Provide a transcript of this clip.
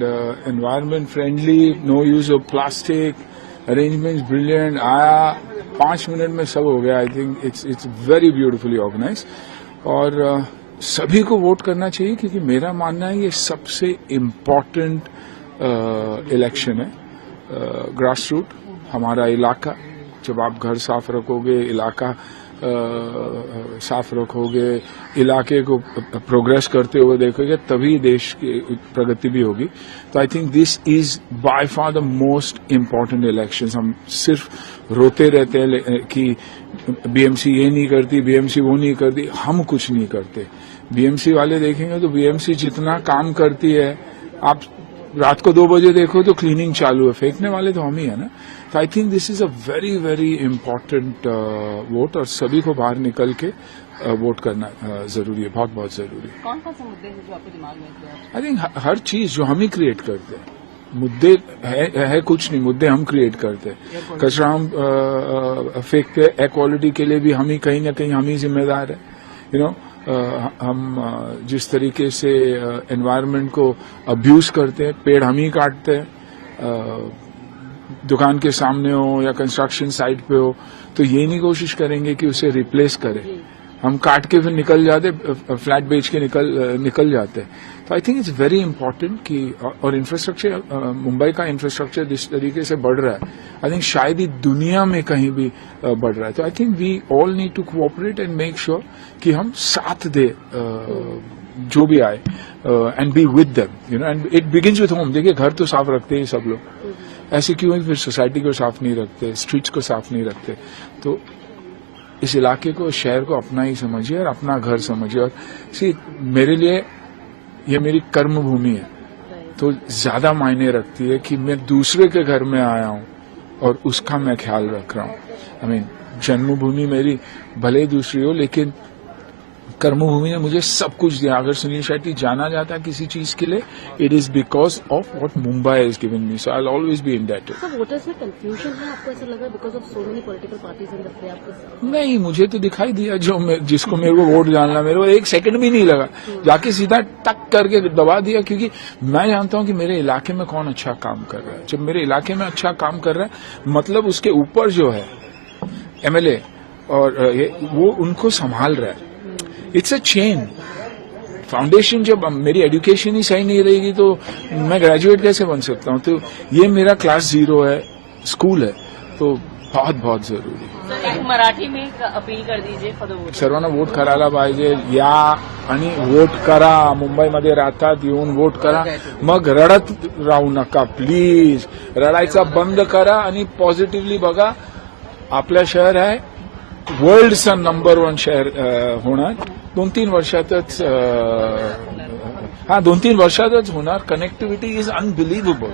and environment friendly, no use of plastic, arrangements brilliant. आया 5 minute में सब हो गया. I think it's very beautifully organized. और सभी को वोट करना चाहिए क्योंकि मेरा मानना है ये सबसे इम्पोर्टेंट इलेक्शन है. ग्रास रूट, हमारा इलाका, जब आप घर साफ रखोगे, इलाका साफ रखोगे, इलाके को प्रोग्रेस करते हुए देखोगे, तभी देश की प्रगति भी होगी. तो I think this is by far the most important elections. हम सिर्फ रोते रहते हैं कि बीएमसी ये नहीं करती, बीएमसी वो नहीं करती. हम कुछ नहीं करते. बीएमसी वाले देखेंगे तो बीएमसी जितना काम करती है, आप रात को 2 बजे देखो तो क्लीनिंग चालू है. फेंकने वाले तो हम ही है ना. तो I think this is a very very important vote और सभी को बाहर निकल के वोट करना जरूरी है, बहुत बहुत जरूरी है. कौन कौन से मुद्दे हैं जो आपके दिमाग में? आई थिंक हर चीज जो हम ही क्रिएट करते हैं. मुद्दे है कुछ नहीं, मुद्दे हम क्रिएट करते हैं. कचरा हम फेंकते हैं, एयर क्वालिटी के लिए भी हम ही कहीं ना कहीं हम ही जिम्मेदार है. यू नो, हम जिस तरीके से एनवायरनमेंट को अब्यूज करते हैं, पेड़ हम ही काटते हैं, दुकान के सामने हो या कंस्ट्रक्शन साइट पे हो, तो ये नहीं कोशिश करेंगे कि उसे रिप्लेस करें. हम काट के फिर निकल जाते, फ्लैट बेच के निकल जाते. तो I think it's very important कि, और इंफ्रास्ट्रक्चर, मुंबई का इंफ्रास्ट्रक्चर जिस तरीके से बढ़ रहा है, आई थिंक शायद ही दुनिया में कहीं भी बढ़ रहा है. तो I think we all need to cooperate and make sure कि हम साथ दे जो भी आए, and be with them, you know. And it begins with home. देखिए, घर तो साफ रखते ही सब लोग, ऐसे क्यों है फिर सोसाइटी को साफ नहीं रखते, स्ट्रीट्स को साफ नहीं रखते. तो इस इलाके को, शहर को अपना ही समझिए और अपना घर समझिए. और मेरे लिए ये मेरी कर्म भूमि है, तो ज्यादा मायने रखती है कि मैं दूसरे के घर में आया हूं और उसका मैं ख्याल रख रहा हूं. आई मीन, जन्मभूमि मेरी भले ही दूसरी हो, लेकिन कर्मभूमि ने मुझे सब कुछ दिया. अगर सुनील शेट्टी जाना जाता है किसी चीज के लिए, it is because of what Mumbai is given me. So I will always be indebted. Sir, voters में कंफ्यूजन है आपको, ऐसा लगा because of so many political parties in the play? आपको नहीं, मुझे तो दिखाई दिया जिसको मेरे को वोट डालना, मेरे को 1 सेकंड भी नहीं लगा, जाके सीधा टक करके दबा दिया. क्योंकि मैं जानता हूं कि मेरे इलाके में कौन अच्छा काम कर रहा है. जब मेरे इलाके में अच्छा काम कर रहा है, मतलब उसके ऊपर जो है एमएलए और वो उनको संभाल रहा है. It's a chain foundation. जब मेरी एजुकेशन ही सही नहीं रहेगी तो मैं ग्रेजुएट कैसे बन सकता हूं. तो ये मेरा क्लास 0 है, स्कूल है, तो बहुत बहुत जरूरी है. सर, एक मराठी में एक अपील कर दीजिए फॉर द वोट. सर्वांना वोट करायला पाहिजे. या आणि वोट करा. मुंबईमध्ये राहतात, येऊन वोट करा. मग रडत राहू नका प्लीज. रडायचा बंद करा आणि पॉझिटिव्हली बघा. आपलं शहर आहे वर्ल्डचा नंबर 1 शहर होणार. 2-3 वर्षातच 2-3 वर्षातच होणार. Connectivity is unbelievable.